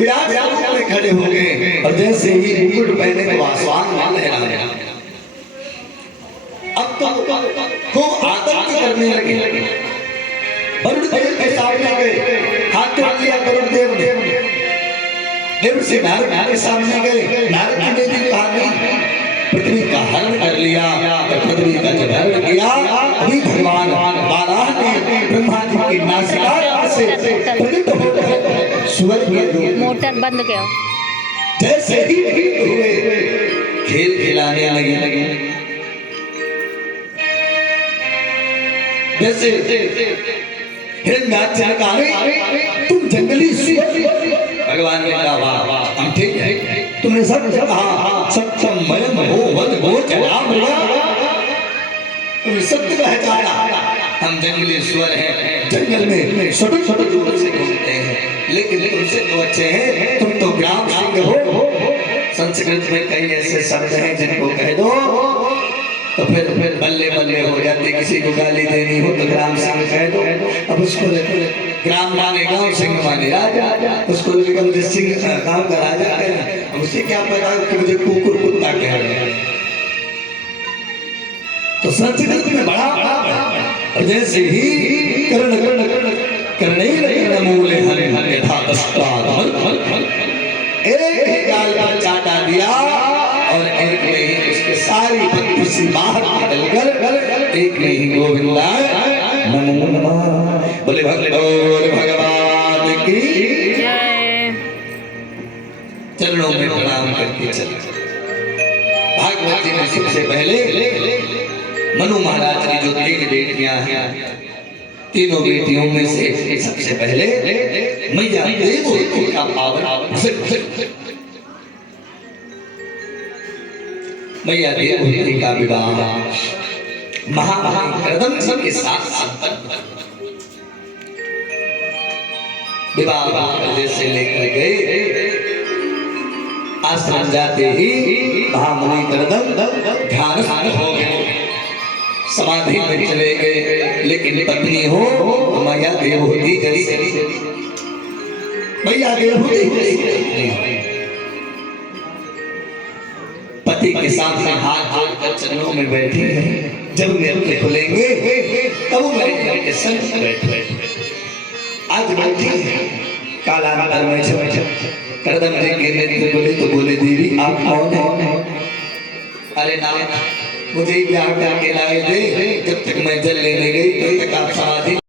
विराट स्वरूप में खड़े हो गए और जैसे ही मुकुट पहने तो आसमान में लहराने लगे। अब तो खूब आतंक करने लगे। वरुण देव के सामने गए, हाथ जोड़ लिया वरुण देव ने। देव से नारद के सामने गए, नारद ने भी कहा नहीं, पृथ्वी का हरण कर लिया। पृथ्वी का जब हरण किया अभी भगवान बाराह ने ब्रह्मा जी की नासिका से प्रकट होकर स्वर्ग में मोटर बंद किया। जैसे ही हुए खेल खिलाने लगे। जैसे हिरण्याक्ष ने कहा तुम जंगली भगवान ने कहा वाह हम ठीक है, तुमने सब कहा सत्यम मयम हो वद गो चला मृगा, तुमने सत्य पहचाना। हम जंगली स्वर हैं, जंगल में छोटे छोटे दूर से घूमते हैं, लेकिन तुमसे तो अच्छे हैं, तुम तो ग्राम सिंह हो। संस्कृत में कई ऐसे शब्द हैं जिनको कह दो तो फिर बल्ले बल्ले हो जाते। किसी को गाली देनी हो तो ग्राम सिंह कह दो। अब उसको ग्राम माने गांव, सिंह माने राजा, उसको लेकर मुझे सिंह गांव का राजा कहना, अब उसे क्या पता कि मुझे कुकुर कुत्ता कह रहे हैं। तो संस्कृत में बड़ा और जैसे ही कर्ण कर्ण कर्ण कर्ण मूले हरे हरे था एक गाल पर चाटा दिया और एक में ही उसके सारी बत्ती सी बाहर निकल कर एक में ही गोविंदा नमो नमः बोले भगवान की चरणों में प्रणाम करके चले। भागवत जी में सबसे पहले मनु महाराज की जो 3 बेटियां हैं, तीनों बेटियों में से सबसे पहले मैया देवहूति का पावन मैया देवहूति का विवाह महाभाग कदम के साथ विवाह जैसे लेकर गए, आश्रम जाते ही महामुनि कदम ध्यान हो गए, समाधि में चले गए। लेकिन पत्नी हो मैया देवहूति जैसे मैया देवहूति पति के सामने हाथ जोड़कर चरणों में बैठी है। जब नेत्र खुलेंगे तब मैं के संग बैठे आज बैठी है। काला नगर में करदम जी के नेत्र खुले तो बोले देवी आप कौन है? अरे ना मुझे ब्याह करके लाए थे, जब तक मैं जल लेने गई तब तक आप समाधि